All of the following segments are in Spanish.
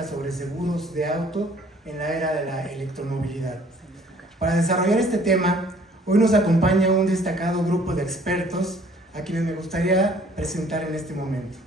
sobre seguros de auto en la era de la electromovilidad. Para desarrollar este tema, hoy nos acompaña un destacado grupo de expertos a quienes me gustaría presentar en este momento.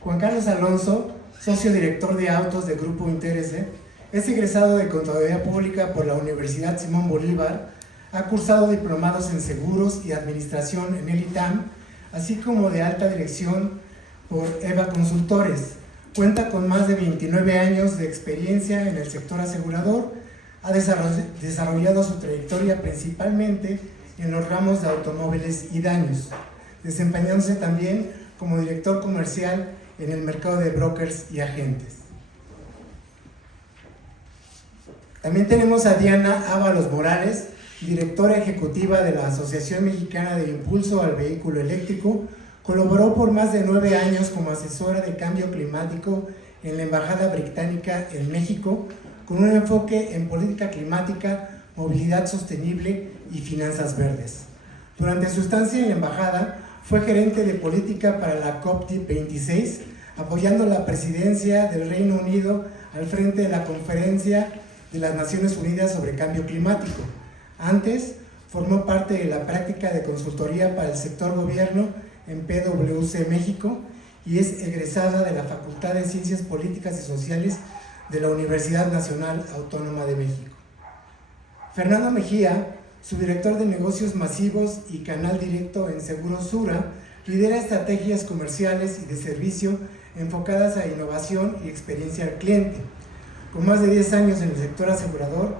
Juan Carlos Alonso, socio director de autos de Grupo Interese, es egresado de Contaduría Pública por la Universidad Simón Bolívar, ha cursado diplomados en Seguros y Administración en el ITAM, así como de alta dirección por EVA Consultores. Cuenta con más de 29 años de experiencia en el sector asegurador, ha desarrollado su trayectoria principalmente en los ramos de automóviles y daños, desempeñándose también como director comercial en el mercado de brokers y agentes. También tenemos a Diana Ábalos Morales, directora ejecutiva de la Asociación Mexicana de Impulso al Vehículo Eléctrico. Colaboró por más de 9 años como asesora de cambio climático en la Embajada Británica en México, con un enfoque en política climática, movilidad sostenible y finanzas verdes. Durante su estancia en la embajada, fue gerente de política para la COP26, apoyando la presidencia del Reino Unido al frente de la Conferencia de las Naciones Unidas sobre Cambio Climático. Antes, formó parte de la práctica de consultoría para el sector gobierno en PwC México y es egresada de la Facultad de Ciencias Políticas y Sociales de la Universidad Nacional Autónoma de México. Fernando Mejía, subdirector de negocios masivos y canal directo en Seguros Sura, lidera estrategias comerciales y de servicio enfocadas a innovación y experiencia al cliente. Con más de 10 años en el sector asegurador,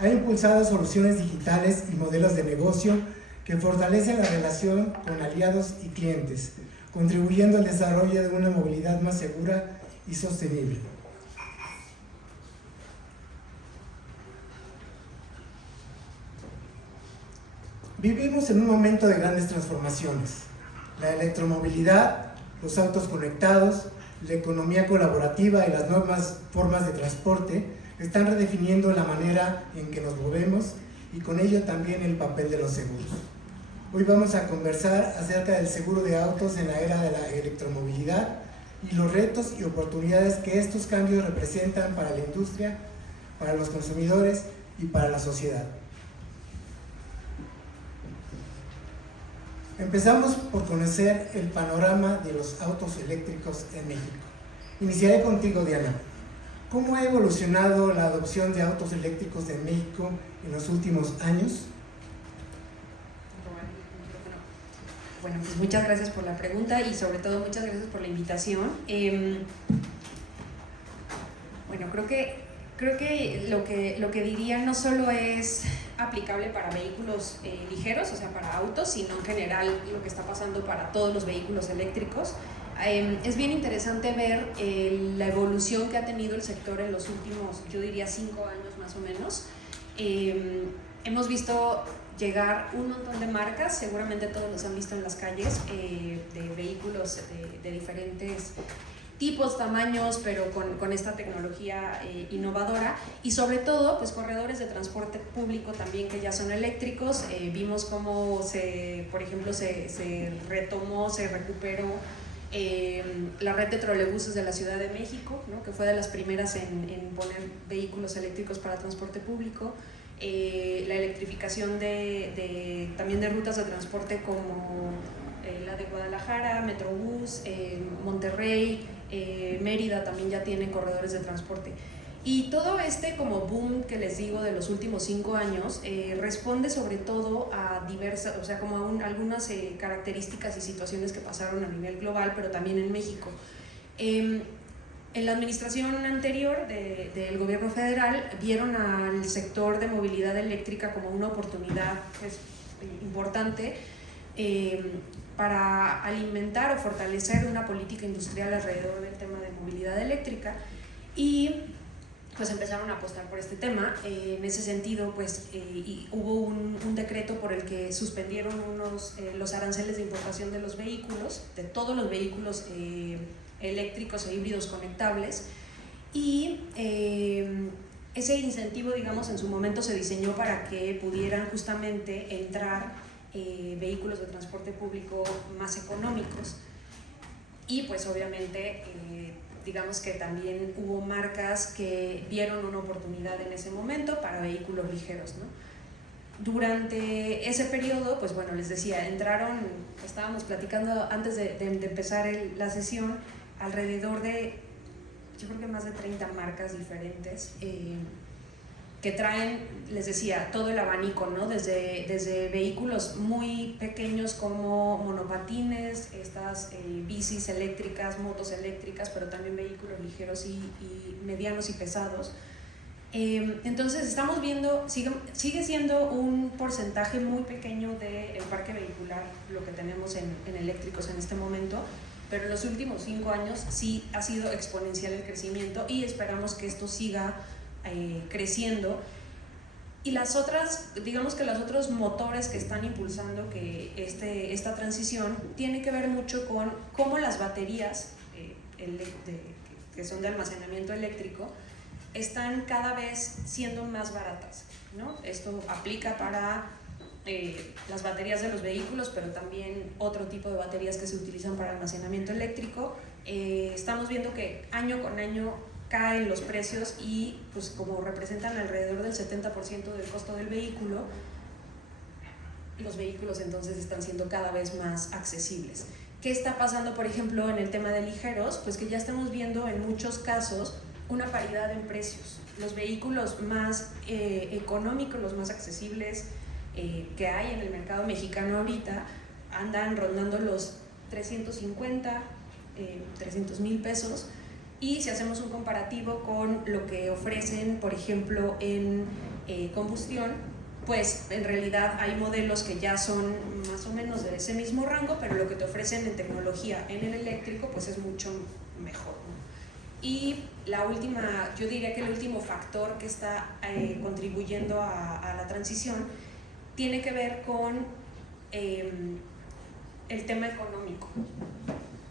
ha impulsado soluciones digitales y modelos de negocio que fortalecen la relación con aliados y clientes, contribuyendo al desarrollo de una movilidad más segura y sostenible. Vivimos en un momento de grandes transformaciones. La electromovilidad, los autos conectados, la economía colaborativa y las nuevas formas de transporte están redefiniendo la manera en que nos movemos y con ello también el papel de los seguros. Hoy vamos a conversar acerca del seguro de autos en la era de la electromovilidad y los retos y oportunidades que estos cambios representan para la industria, para los consumidores y para la sociedad. Empezamos por conocer el panorama de los autos eléctricos en México. Iniciaré contigo, Diana. ¿Cómo ha evolucionado la adopción de autos eléctricos en México en los últimos años? Bueno, pues muchas gracias por la pregunta y sobre todo muchas gracias por la invitación. Bueno, creo que lo que diría no solo es aplicable para vehículos ligeros, o sea, para autos, sino en general lo que está pasando para todos los vehículos eléctricos. Es bien interesante ver la evolución que ha tenido el sector en los últimos, yo diría 5 años más o menos. Hemos visto llegar un montón de marcas, seguramente todos los han visto en las calles, de vehículos de diferentes tipos, tamaños, pero con esta tecnología innovadora, y sobre todo pues corredores de transporte público también que ya son eléctricos. Vimos cómo por ejemplo se retomó, se recuperó la red de trolebuses de la Ciudad de México, ¿no? Que fue de las primeras en poner vehículos eléctricos para transporte público. La electrificación también de rutas de transporte como la de Guadalajara, Metrobús, Monterrey, Mérida también ya tienen corredores de transporte. Y todo como boom que les digo de los últimos 5 años responde sobre todo a diversas, o sea, como a algunas características y situaciones que pasaron a nivel global, pero también en México. En la administración anterior del gobierno federal vieron al sector de movilidad eléctrica como una oportunidad importante para alimentar o fortalecer una política industrial alrededor del tema de movilidad eléctrica, y pues empezaron a apostar por este tema. En ese sentido, pues hubo un decreto por el que suspendieron los aranceles de importación de los vehículos, de todos los vehículos eléctricos e híbridos conectables, y ese incentivo, digamos, en su momento se diseñó para que pudieran justamente entrar vehículos de transporte público más económicos, y pues obviamente digamos que también hubo marcas que vieron una oportunidad en ese momento para vehículos ligeros, ¿no? Durante ese periodo, pues bueno, les decía, estábamos platicando antes de empezar la sesión, alrededor de, yo creo que más de 30 marcas diferentes que traen, les decía, todo el abanico, ¿no? Desde vehículos muy pequeños como monopatines, estas bicis eléctricas, motos eléctricas, pero también vehículos ligeros y medianos y pesados. Entonces estamos viendo, sigue siendo un porcentaje muy pequeño del parque vehicular lo que tenemos en eléctricos en este momento, pero en los últimos 5 años sí ha sido exponencial el crecimiento y esperamos que esto siga creciendo. Y digamos que los otros motores que están impulsando esta transición tiene que ver mucho con cómo las baterías que son de almacenamiento eléctrico están cada vez siendo más baratas, ¿no? Esto aplica para las baterías de los vehículos, pero también otro tipo de baterías que se utilizan para almacenamiento eléctrico. Estamos viendo que año con año caen los precios y pues como representan alrededor del 70% del costo del vehículo, los vehículos entonces están siendo cada vez más accesibles. ¿Qué está pasando, por ejemplo, en el tema de ligeros? Pues que ya estamos viendo en muchos casos una paridad en precios. Los vehículos más económicos, los más accesibles que hay en el mercado mexicano ahorita, andan rondando los 350, 300,000 pesos. Y si hacemos un comparativo con lo que ofrecen, por ejemplo, en combustión, pues en realidad hay modelos que ya son más o menos de ese mismo rango, pero lo que te ofrecen en tecnología en el eléctrico pues es mucho mejor, ¿no? Y yo diría que el último factor que está contribuyendo a la transición tiene que ver con el tema económico.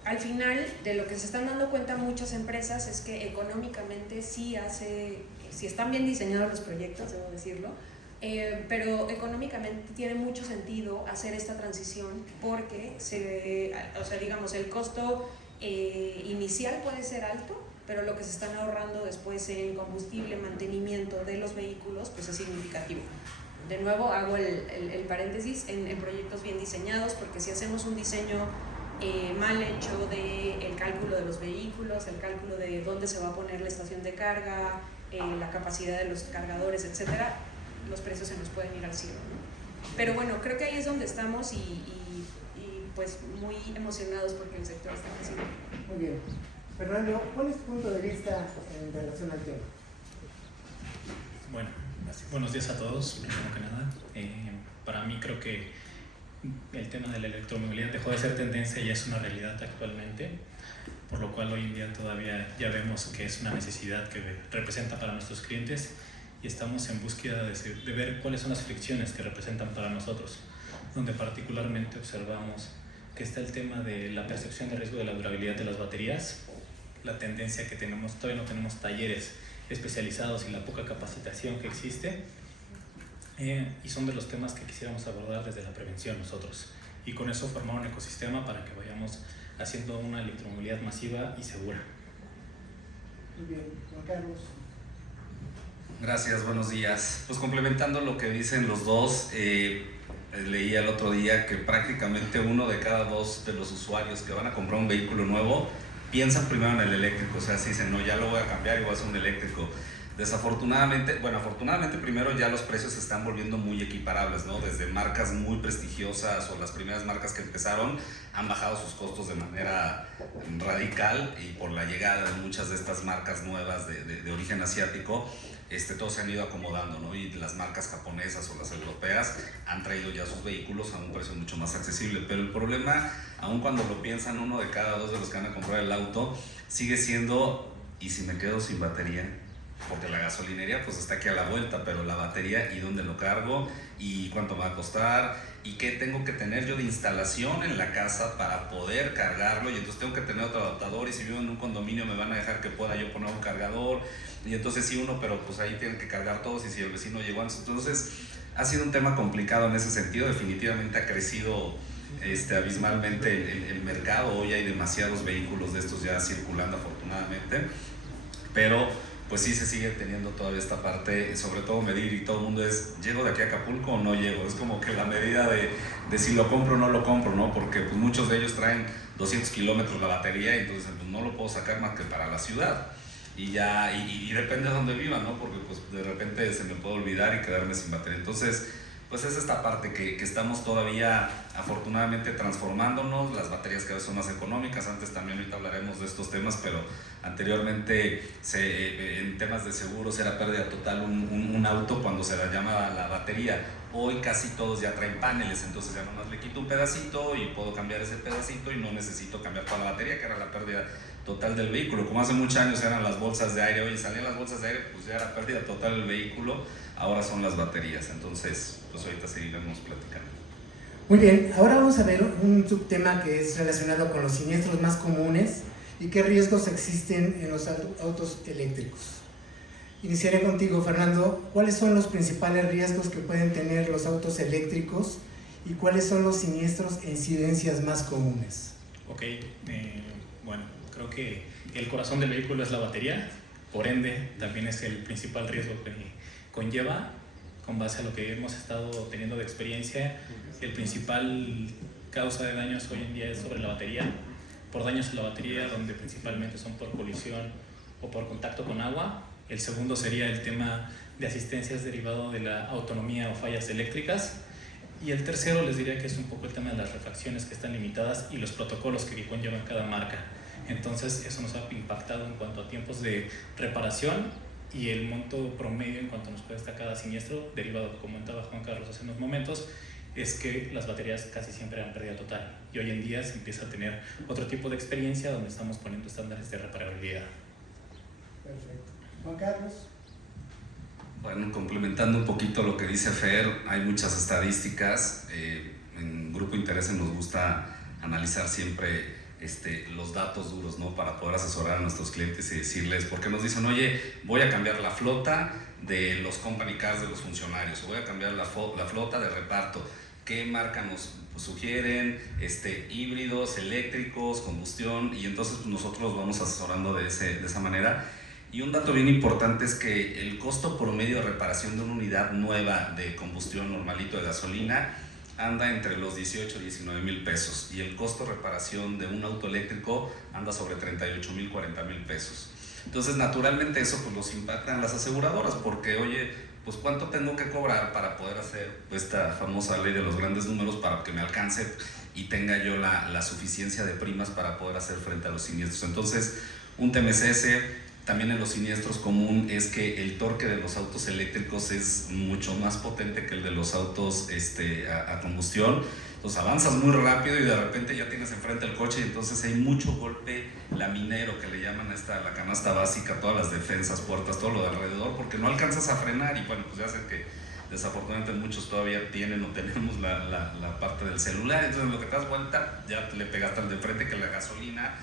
Al final, de lo que se están dando cuenta muchas empresas es que económicamente sí están bien diseñados los proyectos, debo decirlo, pero económicamente tiene mucho sentido hacer esta transición porque digamos, el costo inicial puede ser alto, pero lo que se están ahorrando después en combustible, mantenimiento de los vehículos, pues es significativo. De nuevo, hago el paréntesis en proyectos bien diseñados, porque si hacemos un diseño mal hecho del cálculo de los vehículos, el cálculo de dónde se va a poner la estación de carga, la capacidad de los cargadores, etcétera, los precios se nos pueden ir al cielo, ¿no? Pero bueno, creo que ahí es donde estamos y pues muy emocionados porque el sector está creciendo. Muy bien. Fernando, ¿cuál es tu punto de vista en relación al tema? Bueno, buenos días a todos, primero que nada. Para mí creo que el tema de la electromovilidad dejó de ser tendencia y es una realidad actualmente, por lo cual hoy en día todavía ya vemos que es una necesidad que representa para nuestros clientes y estamos en búsqueda de ver cuáles son las fricciones que representan para nosotros, donde particularmente observamos que está el tema de la percepción de riesgo de la durabilidad de las baterías, la tendencia que tenemos, todavía no tenemos talleres especializados y la poca capacitación que existe, y son de los temas que quisiéramos abordar desde la prevención nosotros, y con eso formar un ecosistema para que vayamos haciendo una electromovilidad masiva y segura. Muy bien, Juan Carlos. Gracias, buenos días. Pues complementando lo que dicen los dos, leía el otro día que prácticamente 1 de cada 2 de los usuarios que van a comprar un vehículo nuevo piensan primero en el eléctrico, o sea, si dicen, no, ya lo voy a cambiar y voy a hacer un eléctrico. Desafortunadamente, afortunadamente primero ya los precios se están volviendo muy equiparables, ¿no? Desde marcas muy prestigiosas o las primeras marcas que empezaron han bajado sus costos de manera radical, y por la llegada de muchas de estas marcas nuevas de origen asiático, todos se han ido acomodando, ¿no? Y las marcas japonesas o las europeas han traído ya sus vehículos a un precio mucho más accesible, pero el problema, aun cuando lo piensan 1 de cada 2 de los que van a comprar el auto, sigue siendo, ¿y si me quedo sin batería? Porque la gasolinería pues está aquí a la vuelta, pero la batería, ¿y dónde lo cargo? ¿Y cuánto me va a costar? ¿Y qué tengo que tener yo de instalación en la casa para poder cargarlo? Y entonces tengo que tener otro adaptador, y si vivo en un condominio me van a dejar que pueda yo poner un cargador, y entonces sí uno, pero pues ahí tienen que cargar todos, y si el vecino llegó antes. Entonces ha sido un tema complicado en ese sentido. Definitivamente ha crecido abismalmente el mercado. Hoy hay demasiados vehículos de estos ya circulando, afortunadamente, pero pues sí se sigue teniendo todavía esta parte, sobre todo medir, y todo el mundo es, ¿llego de aquí a Acapulco o no llego? Es como que la medida de si lo compro o no lo compro, ¿no? Porque pues muchos de ellos traen 200 kilómetros la batería, y entonces pues no lo puedo sacar más que para la ciudad. Y ya, y depende de dónde viva, ¿no? Porque pues de repente se me puede olvidar y quedarme sin batería. Entonces, pues es esta parte que estamos todavía afortunadamente transformándonos. Las baterías cada vez son más económicas. Antes también, ahorita hablaremos de estos temas, pero anteriormente en temas de seguros era pérdida total un auto cuando se la llama la batería. Hoy casi todos ya traen paneles, entonces ya nomás le quito un pedacito y puedo cambiar ese pedacito y no necesito cambiar toda la batería, que era la pérdida total del vehículo. Como hace muchos años eran las bolsas de aire, oye, salían las bolsas de aire, pues ya era pérdida total del vehículo, ahora son las baterías. Entonces, pues ahorita seguiremos platicando. Muy bien, ahora vamos a ver un subtema que es relacionado con los siniestros más comunes y qué riesgos existen en los autos eléctricos. Iniciaré contigo, Fernando. ¿Cuáles son los principales riesgos que pueden tener los autos eléctricos y cuáles son los siniestros e incidencias más comunes? Ok, bueno, creo que el corazón del vehículo es la batería, por ende también es el principal riesgo que conlleva. Con base a lo que hemos estado teniendo de experiencia, el principal causa de daños hoy en día es sobre la batería, por daños a la batería, donde principalmente son por colisión o por contacto con agua. El segundo sería el tema de asistencias derivado de la autonomía o fallas eléctricas. Y el tercero les diría que es un poco el tema de las refacciones que están limitadas y los protocolos que conllevan cada marca. Entonces eso nos ha impactado en cuanto a tiempos de reparación y el monto promedio en cuanto nos cuesta cada siniestro, derivado, como comentaba Juan Carlos hace unos momentos, es que las baterías casi siempre eran pérdida total. Y hoy en día se empieza a tener otro tipo de experiencia donde estamos poniendo estándares de reparabilidad. Perfecto. Juan Carlos. Bueno, complementando un poquito lo que dice Fer, hay muchas estadísticas. En Grupo Interés nos gusta analizar siempre los datos duros, ¿no? Para poder asesorar a nuestros clientes y decirles, porque nos dicen, oye, voy a cambiar la flota de los company cars de los funcionarios, o voy a cambiar la flota de reparto. ¿Qué marca nos sugieren? Híbridos, eléctricos, combustión, y entonces pues, nosotros los vamos asesorando de esa manera. Y un dato bien importante es que el costo promedio de reparación de una unidad nueva de combustión normalito de gasolina anda entre los 18 y 19 mil pesos, y el costo de reparación de un auto eléctrico anda sobre 38 mil, 40 mil pesos. Entonces naturalmente eso pues los impacta en las aseguradoras, porque oye, pues cuánto tengo que cobrar para poder hacer esta famosa ley de los grandes números para que me alcance y tenga yo la suficiencia de primas para poder hacer frente a los siniestros. Entonces un TMCS también en los siniestros común es que el torque de los autos eléctricos es mucho más potente que el de los autos a combustión. Entonces avanzas muy rápido y de repente ya tienes enfrente el coche, y entonces hay mucho golpe laminero, que le llaman la canasta básica, todas las defensas, puertas, todo lo de alrededor, porque no alcanzas a frenar. Y bueno, pues ya sé que desafortunadamente muchos todavía tienen o tenemos la parte del celular, entonces lo que te das vuelta ya le pegaste al de frente, que la gasolina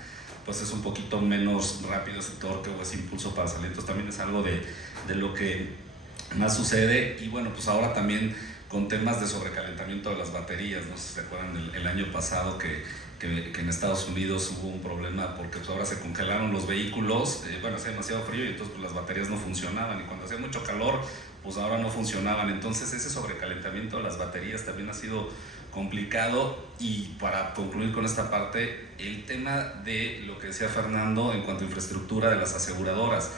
pues es un poquito menos rápido ese torque o ese impulso para salir. Entonces también es algo de lo que más sucede. Y bueno, pues ahora también con temas de sobrecalentamiento de las baterías, no sé si se acuerdan el año pasado que en Estados Unidos hubo un problema porque pues ahora se congelaron los vehículos, bueno, hacía demasiado frío y entonces pues las baterías no funcionaban, y cuando hacía mucho calor pues ahora no funcionaban. Entonces ese sobrecalentamiento de las baterías también ha sido complicado. Y para concluir con esta parte, el tema de lo que decía Fernando en cuanto a infraestructura de las aseguradoras,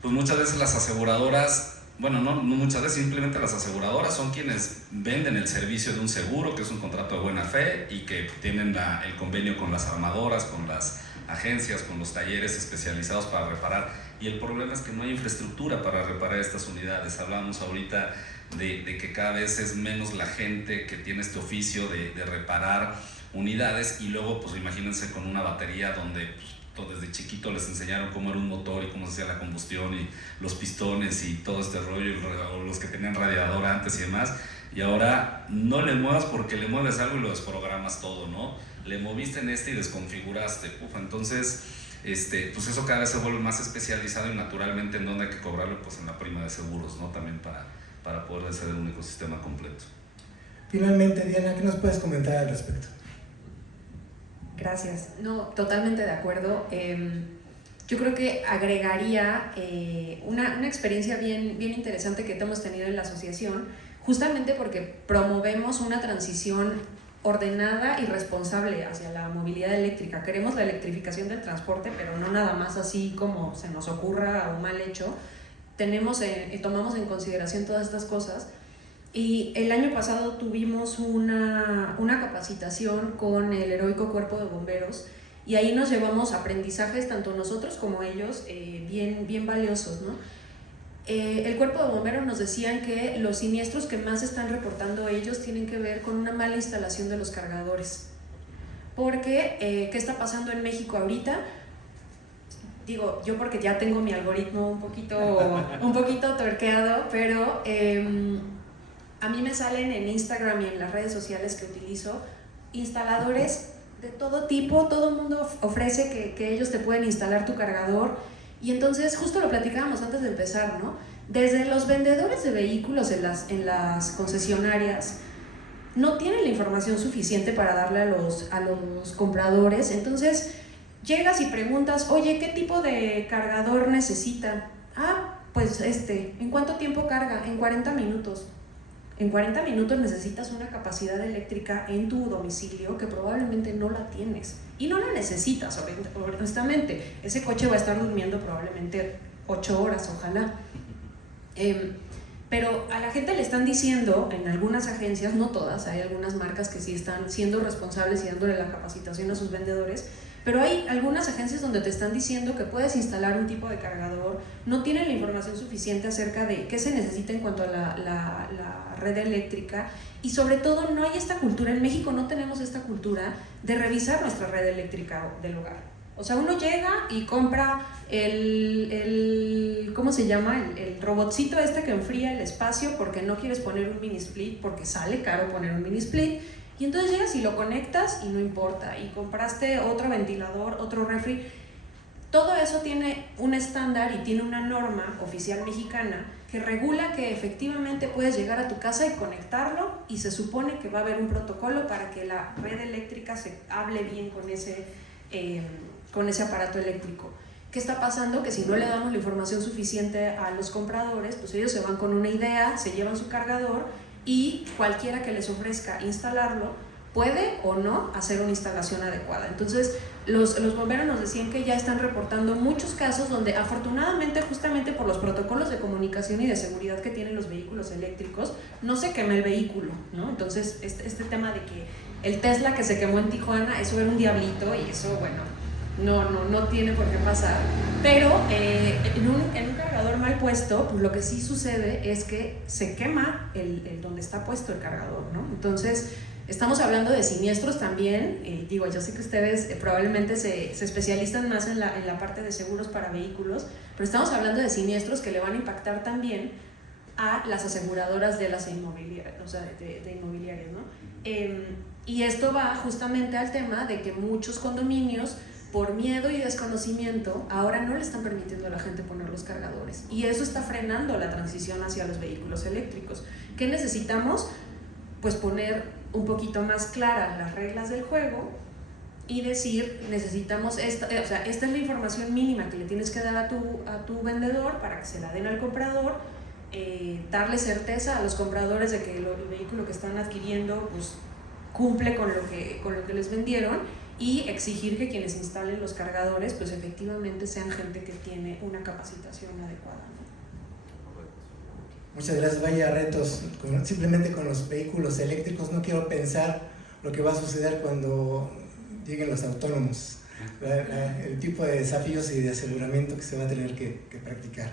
pues muchas veces las aseguradoras, bueno, no muchas veces, simplemente las aseguradoras son quienes venden el servicio de un seguro, que es un contrato de buena fe, y que tienen el convenio con las armadoras, con las agencias, con los talleres especializados para reparar. Y el problema es que no hay infraestructura para reparar estas unidades. Hablamos ahorita de que cada vez es menos la gente que tiene este oficio de reparar unidades, y luego pues imagínense con una batería donde pues, desde chiquito les enseñaron cómo era un motor y cómo se hacía la combustión y los pistones y todo este rollo, o los que tenían radiador antes y demás, y ahora no le muevas porque le mueves algo y lo desprogramas todo, ¿no? Le moviste en y desconfiguraste. Entonces pues eso cada vez se vuelve más especializado, y naturalmente en dónde hay que cobrarlo, pues en la prima de seguros, ¿no? También para poder hacer un ecosistema completo. Finalmente, Diana, ¿qué nos puedes comentar al respecto? Gracias. No, totalmente de acuerdo. Yo creo que agregaría una experiencia bien interesante que hemos tenido en la asociación, justamente porque promovemos una transición ordenada y responsable hacia la movilidad eléctrica. Queremos la electrificación del transporte, pero no nada más así como se nos ocurra o mal hecho. Tomamos en consideración todas estas cosas. Y el año pasado tuvimos una capacitación con el heroico Cuerpo de Bomberos, y ahí nos llevamos aprendizajes, tanto nosotros como ellos, bien valiosos, ¿no? El Cuerpo de Bomberos nos decían que los siniestros que más están reportando ellos tienen que ver con una mala instalación de los cargadores. Porque, ¿qué está pasando en México ahorita? Digo, yo porque ya tengo mi algoritmo un poquito torqueado, pero a mí me salen en Instagram y en las redes sociales que utilizo instaladores de todo tipo. Todo el mundo ofrece que ellos te pueden instalar tu cargador, y entonces justo lo platicábamos antes de empezar, ¿no? Desde los vendedores de vehículos en las concesionarias no tienen la información suficiente para darle a los compradores. Entonces llegas y preguntas, oye, ¿qué tipo de cargador necesitan? Ah, pues ¿en cuánto tiempo carga? En 40 minutos. En 40 minutos necesitas una capacidad eléctrica en tu domicilio que probablemente no la tienes. Y no la necesitas, honestamente. Ese coche va a estar durmiendo probablemente 8 horas, ojalá. Pero a la gente le están diciendo, en algunas agencias, no todas, hay algunas marcas que sí están siendo responsables y dándole la capacitación a sus vendedores, pero hay algunas agencias donde te están diciendo que puedes instalar un tipo de cargador, no tienen la información suficiente acerca de qué se necesita en cuanto a la red eléctrica, y sobre todo no hay esta cultura, en México no tenemos esta cultura de revisar nuestra red eléctrica del hogar. O sea, uno llega y compra ¿cómo se llama? El robotcito que enfría el espacio porque no quieres poner un mini split, porque sale caro poner un mini split. Y entonces llegas y lo conectas y no importa. Y compraste otro ventilador, otro refri. Todo eso tiene un estándar y tiene una norma oficial mexicana que regula que efectivamente puedes llegar a tu casa y conectarlo, y se supone que va a haber un protocolo para que la red eléctrica se hable bien con ese aparato eléctrico. ¿Qué está pasando? Que si no le damos la información suficiente a los compradores, pues ellos se van con una idea, se llevan su cargador, y cualquiera que les ofrezca instalarlo puede o no hacer una instalación adecuada. Entonces los bomberos nos decían que ya están reportando muchos casos donde, afortunadamente, justamente por los protocolos de comunicación y de seguridad que tienen los vehículos eléctricos, no se quema el vehículo, ¿no? Entonces este tema de que el Tesla que se quemó en Tijuana, eso era un diablito, y eso, bueno, no tiene por qué pasar. Pero en un cargador mal puesto, pues lo que sí sucede es que se quema el donde está puesto el cargador, ¿no? Entonces estamos hablando de siniestros también. Digo, yo sé que ustedes probablemente se especializan más en la parte de seguros para vehículos, pero estamos hablando de siniestros que le van a impactar también a las aseguradoras de las inmobiliarias, o sea, de inmobiliarias, ¿no? Y esto va justamente al tema de que muchos condominios, por miedo y desconocimiento, ahora no le están permitiendo a la gente poner los cargadores, y eso está frenando la transición hacia los vehículos eléctricos. ¿Qué necesitamos? Pues poner un poquito más claras las reglas del juego y decir, necesitamos esta es la información mínima que le tienes que dar a tu vendedor para que se la den al comprador, darle certeza a los compradores de que el vehículo que están adquiriendo pues cumple con lo que les vendieron, y exigir que quienes instalen los cargadores pues efectivamente sean gente que tiene una capacitación adecuada, ¿no? Muchas gracias. Vaya retos simplemente con los vehículos eléctricos. No quiero pensar lo que va a suceder cuando lleguen los autónomos, el tipo de desafíos y de aseguramiento que se va a tener que practicar.